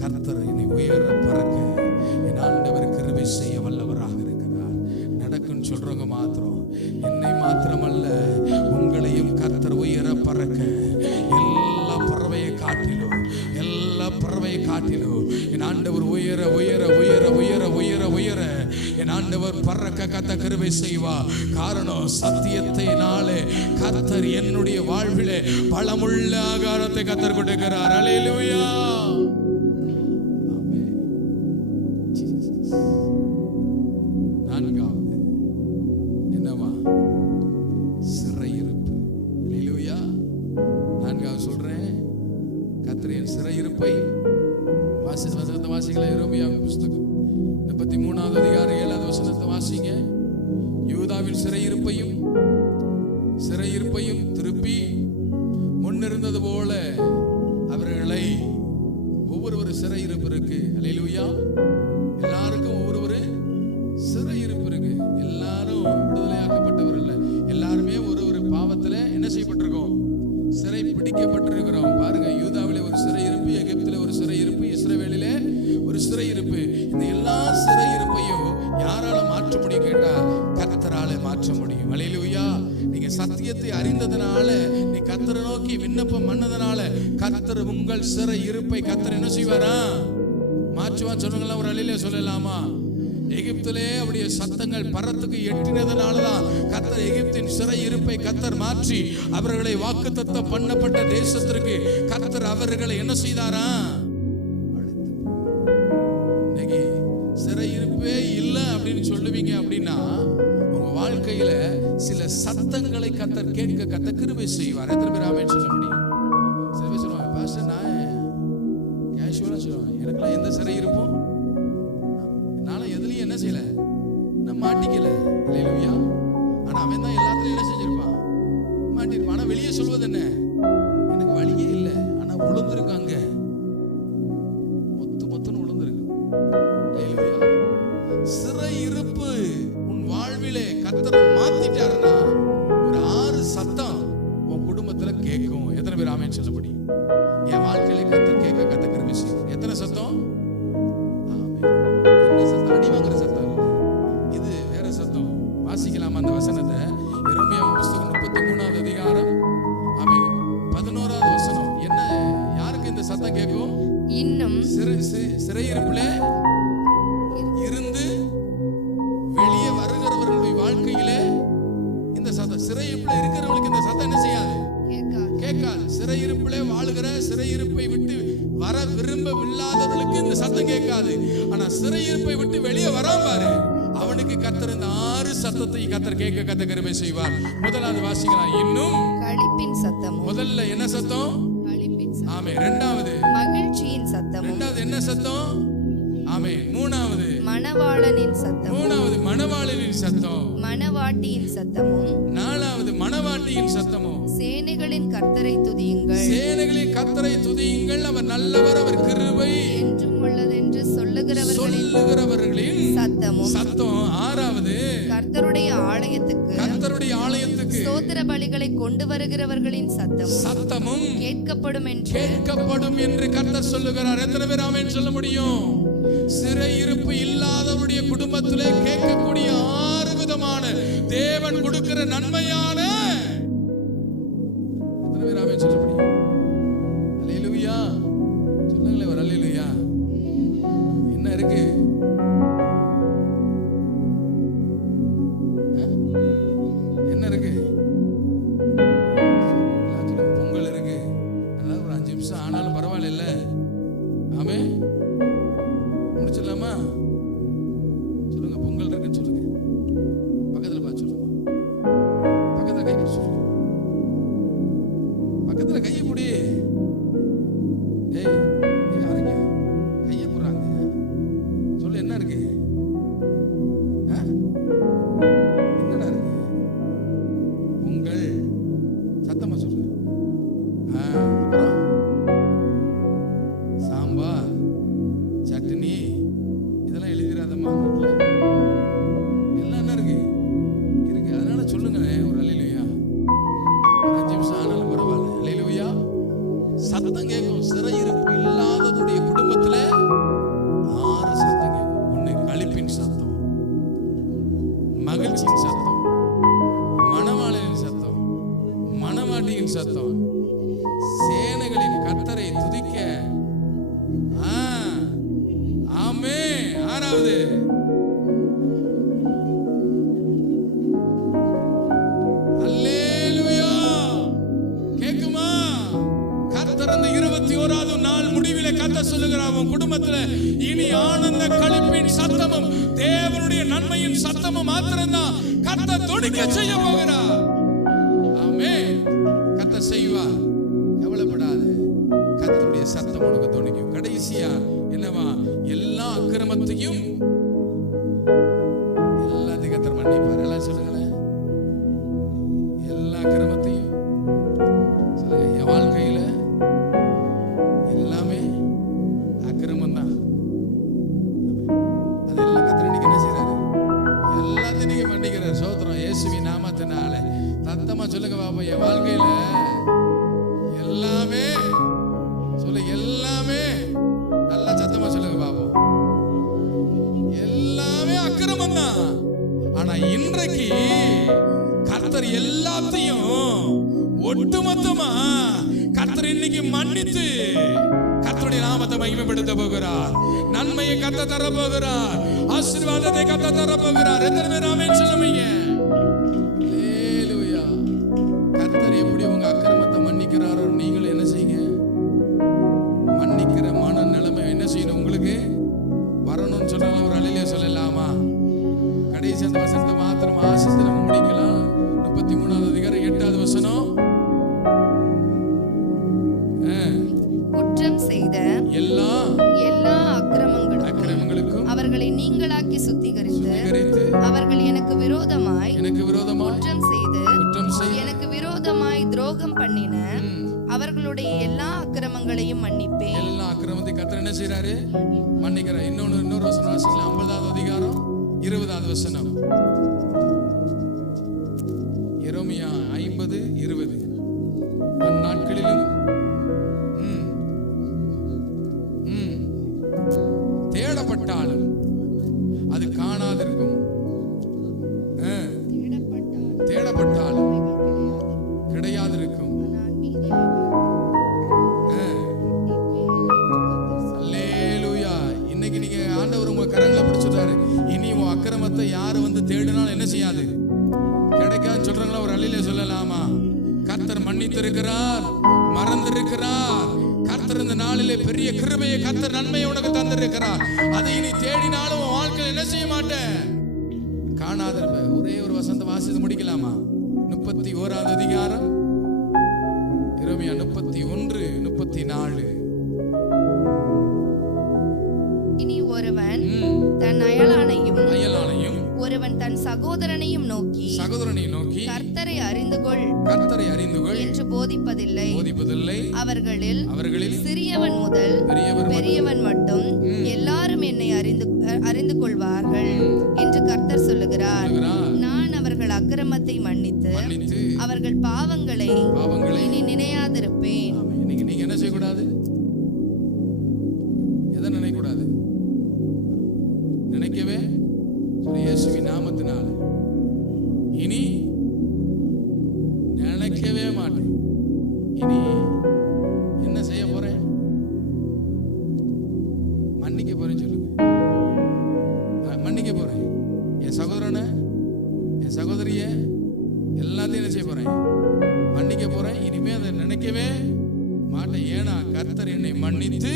கர்த்தர் என்னை உயர பறக்க என் ஆண்டவர் கிருபை செய்ய வல்லவராக இருக்கிறார். நடக்குன்னு சொல்றவங்க மாத்திரம், என்னை மாத்திரமல்ல உங்களையும் கர்த்தர் உயர பறக்க எல்லா பறவையை காட்டிலும், எல்லா பறவையை காட்டிலும் என் ஆண்டவர் உயர உயர உயர உயர உயர உயர என் ஆண்டவர் பறக்க கர்த்தர் கிருபை செய்வார். காரணம், சத்தியத்தினாலே கர்த்தர் என்னுடைய வாழ்விலே பலமுள்ள ஆகாரத்தை கர்த்தர் கொடுக்கிறார். அல்லேலூயா. ஆமென். ஜீசஸ். நான்காவது என்னவா? சிறையிருப்பு. அல்லேலூயா. நான்காவது சொல்றேன், கர்த்தர் என் சிறையிருப்பை வசனத்தை வாசிக்கல. எரேமியாவின் புஸ்தகம் 33வது அதிகாரம் 7வது வசனத்தை வாசிங்க. யூதாவின் சிறையிருப்பையும் திருப்பி முன்னிருந்தது போல அவர்களை, ஒவ்வொரு சிறையிருப்பு இருக்கு. அல்லேலூயா. எல்லாருக்கும் ஒவ்வொரு சிறையிருப்பு இருக்கு. எல்லாரும் விடுதலையாக்கப்பட்டவர் இல்லை. எல்லாருமே ஒரு பாவத்துல என்ன செய்யப்பட்டிருக்கோம்? சிறை பிடிக்கப்பட்டிருக்கிறோம். பாருங்க, யூதாவிலே ஒரு சிறையிருப்பு, எகிப்திலே ஒரு சிறையிருப்பு, இஸ்ரவேலிலே ஒரு சிறையிருப்பு. இந்த எல்லா சிறையிருப்பையும் யாரால மாற்ற முடியும் கேட்டா கர்த்தரால மாற்ற முடியும். அல்லேலூயா. நீங்க சத்தியத்தை அறிந்ததனால, நீ கர்த்தரை நோக்கி விண்ணப்பம் பண்ணதனால கர்த்தர் உங்கள் சிறையிருப்பை கர்த்தர் என்ன செய்வாரா? மாற்றுவா. சொல்லுங்களா, ஒரு அழிலே சொல்லலாமா? எகிப்திலே அவருடைய சத்தங்கள் பரத்துக்கு எட்டினதனாலதான் கர்த்தர் எகிப்தின் சிறையிருப்பை கர்த்தர் மாற்றி அவர்களை வாக்குத்தத்தம் பண்ணப்பட்ட தேசத்திற்கு கர்த்தர் அவர்களை என்ன செய்தாரா? இன்னைக்கு சிறையிருப்பே இல்லை அப்படின்னு சொல்லுவீங்க அப்படின்னா உங்க வாழ்க்கையில சில சத்தங்களை கர்த்தர் கேட்க கர்த்தர் கிருபை செய்வார். எத்தனை பேர் ஆமென் சொல்ல முடியும்? சில பேர் சொல்லுவாங்க, பாஸ்டர் நான் கேஷுவலா சொல்லுவாங்க, எனக்குலாம் எந்த சிறையிருப்பும் நானும் எதுலயும் என்ன செய்யல, நான் மாட்டிக்கல. அல்லேலூயா. ஆனா அவன் தான் எல்லாத்துலயும் என்ன செஞ்சிருப்பான்? மாட்டிருப்பான். ஆனா வெளியே சொல்வது என்ன? எனக்கு வழியே இல்லை. ஆனா விழுந்திருக்காங்க, மொத்தன்னு விழுந்திருக்கு. அல்லேலூயா. சிறையிருப்பு உன் வாழ்விலே கர்த்தர் மாத்திட்டாருன்னா ஒரு 6 சத்தம் உன் குடும்பத்துல கேட்கும். எத்தனை பேர் ஆமென் சொல்ல முடியும்? என் வாழ்க்கையில கர்த்தர் கேட்க கர்த்தர் கிருபை செய்வார். எத்தனை சத்தம்? அடி வாங்குற சத்தம் இல்லை, இது வேற சத்தம். வாசிக்கலாமா அந்த வசனத்தை? எரேமியாவின் புஸ்தகம் 33வது அதிகாரம் 11வது வசனம். என்ன, யாருக்கு இந்த சத்தம் கேட்கும்? இன்னும் சிறையிருப்புல இருந்து வெளியே வருகிறவர்களுடைய வாழ்க்கையில இந்த சத்தம், சிறையிருப்புல இருக்கிறவங்களுக்கு இந்த சத்தம் என்ன செய்யாது? கேட்காது. சிறையிருப்புல வாழுகிற, சிறையிருப்பை விட்டு வர விரும்பவில்லாதவர்களுக்கு இந்த சத்தம் கேட்காது. ஆனா சிறையிருப்பை விட்டு வெளியே வராம பாரு, அவனுக்கு கர்த்தர் இந்த 6 சத்தத்தை கர்த்தர் கேட்க கர்த்தர் கிருபை செய்வார். முதலாவது வாசிக்கலாம். இன்னும் களிப்பின் சத்தம். முதல்ல என்ன சத்தம்? களிப்பின் சத்தம். ஆமென். இரண்டாவது மகிழ்ச்சியின் சத்தம். இரண்டாவது என்ன சத்தம்? ஆமென். மூணாவது மணவாளனின் சத்தம். மூணாவது மணவாளனின் சத்தம். மணவாட்டியின் சத்தமும். நாலாவது மணவாட்டியின் சத்தமும். சேனைகளின் கர்த்தரை துதியுங்கள். சேனைகளின் கர்த்தரை துதியுங்கள். அவர் நல்லவர், அவர் கிருபை என்றும் உள்ளதென்று சொல்லுகிறவர்களின் சத்தமும். சத்தம். ஆறாவது கர்த்தருடைய ஆலயத்துக்கு ஸ்தோத்திர பலிகளை கொண்டு வருகிறவர்களின் சத்தமும் கேட்கப்படும் என்று கர்த்தர் சொல்லுகிறார். எத்தனை பேர் ஆமென் சொல்ல முடியும்? சிறையிருப்பு இல்லாதவருடைய குடும்பத்திலே கேட்கக்கூடிய 6 விதமான தேவன் கொடுக்கிற நன்மையான எத்தனை பேர் ஆமென் சொல்ல முடியும்? அல்லேலூயா சொல்லுங்களேன் ஒரு அல்லேலூயா. என்ன இருக்கு? என்ன இருக்கு? பொங்கல் இருக்கு. அதாவது ஒரு 5 நிமிஷம் ஆனாலும் பரவாயில்ல. ஆமென் முடிச்சிடலாமா? சொல்லுங்க. பொங்கல் இருக்குன்னு சொல்லுங்க. பக்கத்துல பார்த்து சொல்லுங்க. பக்கத்துல கை பிடிச்சு சொல்லுங்க. பக்கத்துல கையை முடி. ஏய் யாருங்க கையை போடுறாங்க? சொல்லு என்ன இருக்கு? என்னடா இருக்கு? பொங்கல் சத்தமா சொல்லு. அப்புறம் சாம்பார் சட்னி இதெல்லாம் எழுதிராதம்மா. எல்லாம் என்ன இருக்கு? இருக்கு. அதனால சொல்லுங்க ஒரு அல்லேலூயா. 5 நிமிஷம் ஆனாலும் பரவாயில்ல. அல்லேலூயா. சத்தம் கேட்கும். சிறையிருப்பு இல்லாததுடைய குடும்பத்துல 6 சத்தம் கேட்கும். 1 களிப்பின் சத்தம், மகிழ்ச்சியின் சத்தம், மணவாளனின் சத்தம், மணவாட்டியின் சத்தம், சேனைகளின் கர்த்தரை துதிக்க. ஆமென். 6வது அல்லேலூயா. கேக்குமா? கர்த்தர் அந்த 21வது நாள் முடிவிலே கர்த்தர் சொல்லுகிறார், உன் குடும்பத்துல இனி ஆனந்த களிப்பின் சத்தமும் தேவனுடைய நன்மையின் சத்தமும் மாத்திரம்தான் கர்த்தர் துணிக்க செய்ய போகிறார். ஆமென். கர்த்தர் செய்வார். கவலைப்படாத. கர்த்தருடைய சத்தம் உனக்கு துணிக்கும். கடைசியா என்னவா? எல்லா அக்கிரமத்தையும் எல்லாத்தையும் கர்த்தர் மன்னிப்பார். எல்லாம் சொல்லுங்களேன். எல்லா அக்கிரமத்தையும் சொல்லுங்க. என் வாழ்க்கையில எல்லாமே அக்கிரமம் தான். அதெல்லாம் கர்த்தர் இன்னைக்கு என்ன செய்றாரு? எல்லாத்தையும் நீங்க மன்னிக்கிறார். சோத்திரம் இயேசுவின் நாமத்தினால. சத்தமா சொல்லுங்க பாப்பா. என் வாழ்க்கையில எல்லாமே சொல்லு. எல்லாமே நல்லா சத்தமா சொல்லுங்க பாப்போம். எல்லாமே அக்கிரமம் தான். ஆனா இன்றைக்கு கர்த்தர் எல்லாத்தையும் ஒட்டுமொத்தமா கர்த்தர் இன்னைக்கு மன்னித்து கர்த்தருடைய நாமத்தை மகிமைப்படுத்த போகிறார். நன்மையை கர்த்தர் தர போகிறார். ஆசீர்வாதத்தை கர்த்தர் தர போகிறார். எத்தனை பேர் ஆமென் சொல்லுவீங்க? அல்லேலூயா. கர்த்தர் எப்படி உங்க அக்கிரமத்தை மன்னிக்கிறாரோ நீங்களும் என்ன செய்யுங்க? மன்னிக்கிற மன நிலைமை என்ன செய்யணும்? உங்களுக்கு வரணும்னு சொன்னாலும் ஒரு அல்லேலூயா சொல்லலாமா? கடைசி அந்த வசனத்தை மாத்திரம் ஆசித்து நம்ம முடிக்கலாம். 33வது அதிகாரம் 8வது வசனம். குற்றம் செய்த எல்லா அக்கிரமங்களுக்கும் அவர்களை நீங்களாக்கி சுத்திகரித்து அவர்கள் எனக்கு விரோதமாய் குற்றம் செய்து எனக்கு விரோதமாய் துரோகம் பண்ணின அவர்களுடைய எல்லா அக்கிரமங்களையும் மன்னிப்பேன். எல்லா அக்கிரமத்தையும் கர்த்தர் என்ன செய்றாரு? மன்னிக்கிறார். இன்னொரு வசனம் வாசிக்கலாம். 50வது அதிகாரம் 20வது வசனம். எரேமியா 50:20. அந்நாட்களிலும் தேடப்பட்டாலும் அது காணாதிருக்கும். தேடப்பட்டாலும் கிடையாதிருக்கும். அல்லேலூயா. இன்னைக்கு நீங்க ஆண்டவர் உங்க கரங்களை பிடிச்சிட்டாரு. இனி உன் அக்கிரமத்தை யாரு வந்து தேடினாலும் என்ன செய்யாது? கிடைக்காது சொல்றாங்களா? ஒரு அல்லேலூயா சொல்லலாமா? கர்த்தர் மன்னித்திருக்கிறார், மறந்திருக்கிறார். கர்த்தர் இந்த நாளிலே பெரிய கிருபையை கர்த்தர் நன்மையை உனக்கு தந்திருக்கிறார். அதை இனி தேடினாலும் உன் வாழ்க்கையில் என்ன செய்ய மாட்டேன்? காணாதிருப்ப. ஒரே ஒரு வசனத்தை வாசித்து முடிக்கலாமா? 31வது அதிகாரம் எரேமியா 31:34. இனி ஒருவன் தன் அயலானையும் ஒருவன் தன் சகோதரனையும் நோக்கி கர்த்தரை அறிந்து கொள் என்று போதிப்பதில்லை. அவர்களில் சிறியவன் முதல் பெரியவன் மட்டும் எல்லாரும் என்னை அறிந்து கொள்வார்கள் என்று கர்த்தர் சொல்லுகிறார். நான் அவர்கள் அக்கிரமத்தை மன்னித்து அவர்கள் பாவங்களை இனி நினையாதிருப்பேன். நீங்க என்ன செய்யக்கூடாது? எதை நினைக்கூடாது? நினைக்கவே இயேசுவின் நாமத்தினால இனி நினைக்கவே மாட்டேன். இனி என்ன செய்ய போறேன்? மன்னிக்க போறேன்னு சொல்லுங்க. மன்னிக்க போறேன். என் சகோதரனை, என் சகோதரிய எல்லாத்தையும் என்ன செய்ய போறேன்? மன்னிக்க போறேன். இனிமே அதை நினைக்கவே மாட்டேன். ஏன்னா கர்த்தர் என்னை மன்னித்து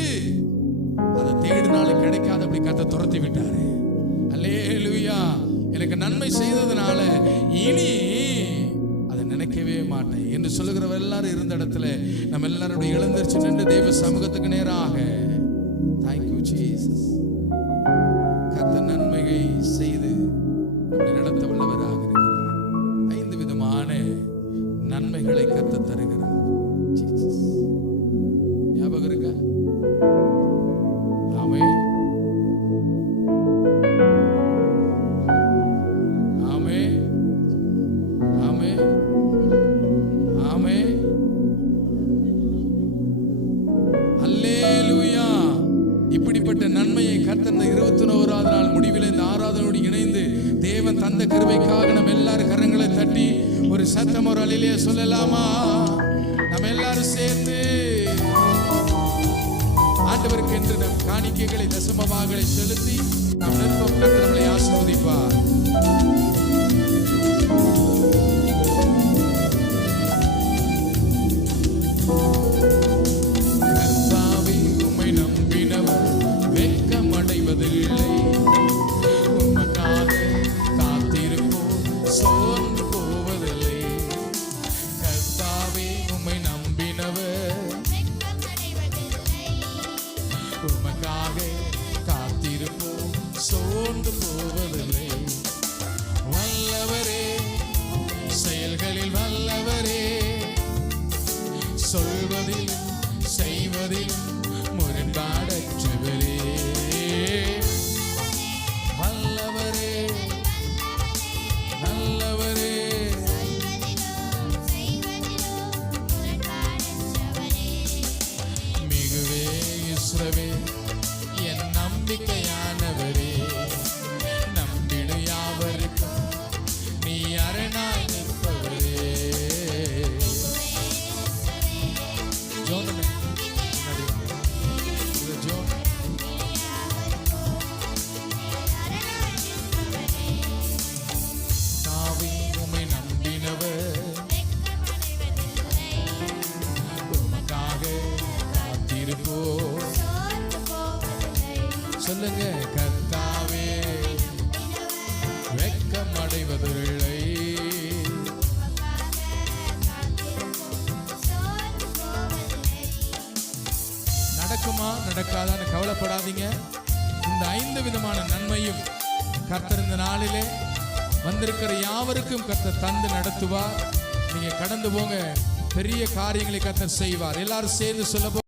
அதை தேடினாலும் கிடைக்காத அப்படி கர்த்தர் துரத்தி விட்டாரு. அல்லேலூயா. எனக்கு நன்மை செய்ததுனால இனி அதை நினைக்கவே மாட்டேன் என்று சொல்லுகிறவர் எல்லாரும் இருந்த இடத்துல நம்ம எல்லாரும் எழுந்திருச்சு நின்று தேவ சமூகத்துக்கு நேராக தேங்க்யூ ஜீசஸ். கர்த்தர் நன்மையை செய்து நடத்த வல்லவராக இருக்கிறார். 5 விதமான நன்மைகளை கர்த்தர் தருகிறார். ஞாபகம் இருக்கா? ஆமென், ஆமென், ஆமென், ஆமென். அல்லேலூயா. இப்படிப்பட்ட நன்மையை கர்த்தர் 21வது நாள் முடிவில் இந்த ஆராதனோடு இணைந்து தேவன் தந்த கிருபைக்காக நம்ம எல்லாரும் கரங்களை தட்டி ஒரு சத்தம் ஒரு அல்லேலூயா சொல்லலாமா? நம்ம எல்லாரும் சேர்ந்து ஆண்டவருக்கு என்று நம் காணிக்கைகளை தசமபாகங்களை செலுத்தி நம் நிற்பம். கர்த்தர் நம்மை ஆசீர்வதிப்பார். கர்த்தாவே உம்மை நம்பினவர் வெட்கமடைவதில்லை. உமக்காக காத்திருப்போம் சோர்ந்து போவதில்லை. கர்த்தாவே உம்மை நம்பினவர் உமக்காக காத்திருப்போம் சோர்ந்து போவதில்லை. வல்லவரே, செயல்களில் வல்லவரே, சொல்வதில் செய்வதில் முரண்பாடற்றவரே. வல்லவரே, நல்லவரே, மிகுவே இஸ்ரவே என் நம்பிக்கையானவரே. நம்பிடு யாவருக்கும் நீ அரணாய் நிற்பவரே. தாவி உம்மை நம்பினவர் உமக்காக காத்திருப்போம். சொல்லுங்க. கர்த்தாவே வெட்கம் அடைவதில்லை. நடக்குமா நடக்காதான்னு கவலைப்படாதீங்க. இந்த 5 விதமான நன்மையும் கர்த்தர் இந்த நாளிலே வந்திருக்கிற யாவருக்கும் கர்த்தர் தந்து நடத்துவார். நீங்க கடந்து போங்க. பெரிய காரியங்களை கர்த்தர் செய்வார். எல்லாரும் சேர்ந்து சொல்ல